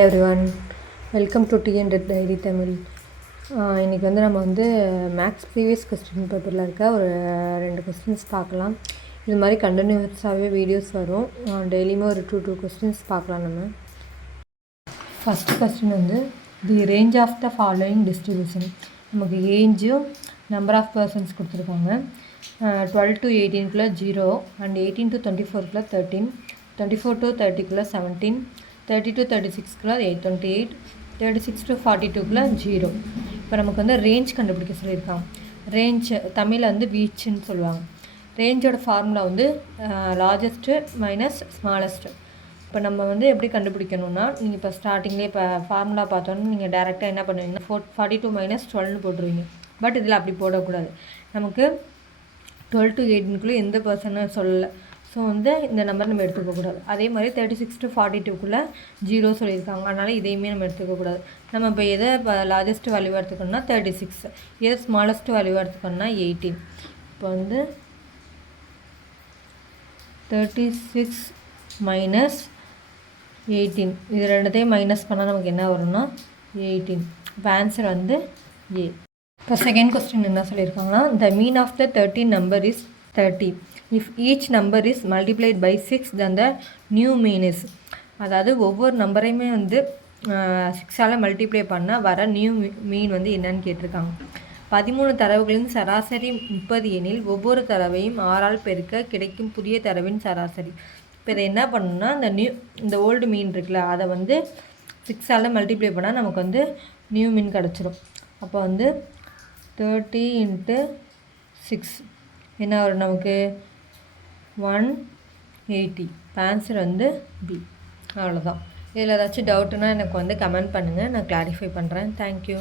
Everyone, welcome to டிஎன்டெட் diary Tamil. இன்றைக்கி நம்ம மேக்ஸ் ப்ரீவியஸ் கொஸ்டின் பேப்பரில் இருக்க ஒரு 2 கொஸ்டின்ஸ் பார்க்கலாம். இது மாதிரி கண்டினியூஸாகவே வீடியோஸ் வரும். டெய்லியுமே ஒரு 2 கொஸ்டின்ஸ் பார்க்கலாம். நம்ம first question the range of the following distribution. நமக்கு ஏஜும் நம்பர் ஆஃப் பர்சன்ஸ் கொடுத்துருக்காங்க. 12 to 18 0 and 18 to 24 13, 24 to 30 17, 30 to 36 28, 36 to 42 0. இப்போ நமக்கு ரேஞ்ச் கண்டுபிடிக்க சொல்லியிருக்காங்க. ரேஞ்ச் தமிழில் வீச்சுன்னு சொல்லுவாங்க. ரேஞ்சோட ஃபார்முலா லார்ஜஸ்ட்டு மைனஸ் ஸ்மாலஸ்ட்டு. இப்போ நம்ம எப்படி கண்டுபிடிக்கணும்னா, நீங்கள் இப்போ ஸ்டார்டிங்லேயே இப்போ ஃபார்முலா பார்த்தோன்னா நீங்கள் டேரெக்டாக என்ன பண்ணுவீங்கன்னா 42 minus 12ன்னு போட்டுருவீங்க. பட் இதில் அப்படி போடக்கூடாது. நமக்கு 12 to 18 எந்த பர்சனும் சொல்லலை. ஸோ இந்த நம்பர் நம்ம எடுத்துக்கக்கூடாது. அதே மாதிரி 36 to 42 0 சொல்லியிருக்காங்க. அதனால் இதையுமே நம்ம எடுத்துக்கக்கூடாது. நம்ம இப்போ எதை லார்ஜஸ்ட் வேல்யூவாக எடுத்துக்கணும்னா 36, எதை ஸ்மாலஸ்ட் வேல்யூவாக எடுத்துக்கணும்னா 18. இப்போ 36 minus 18, இது ரெண்டுத்தையும் மைனஸ் பண்ணால் நமக்கு என்ன வரும்னா 18. இப்போ ஆன்சர் ஏ. இப்போ செகண்ட் கொஸ்டின் என்ன சொல்லியிருக்காங்கன்னா, the mean of the 13 number is 30. If each number is multiplied by 6, then the new mean is. அதாவது ஒவ்வொரு நம்பரையுமே 6ஆல் மல்டிப்ளை பண்ணால் வர நியூ மீன் என்னன்னு கேட்டிருக்காங்க. 13 தரவுகளின் சராசரி 30 எனில் ஒவ்வொரு தரவையும் 6ஆல் பெருக்க கிடைக்கும் புதிய தரவின் சராசரி. இப்போ இதை என்ன பண்ணணும்னா, இந்த ஓல்டு மீன் இருக்குல்ல, அதை 6ஆல் மல்டிப்ளை பண்ணால் நமக்கு நியூ மீன் கிடச்சிரும். அப்போ 30 into 6 என்ன வரும் நமக்கு 180. Answer B. அவ்வளோதான். இதில் ஏதாச்சும் டவுட்டுன்னா எனக்கு கமெண்ட் பண்ணுங்கள், நான் கிளாரிஃபை பண்ணுறேன். தேங்க்யூ.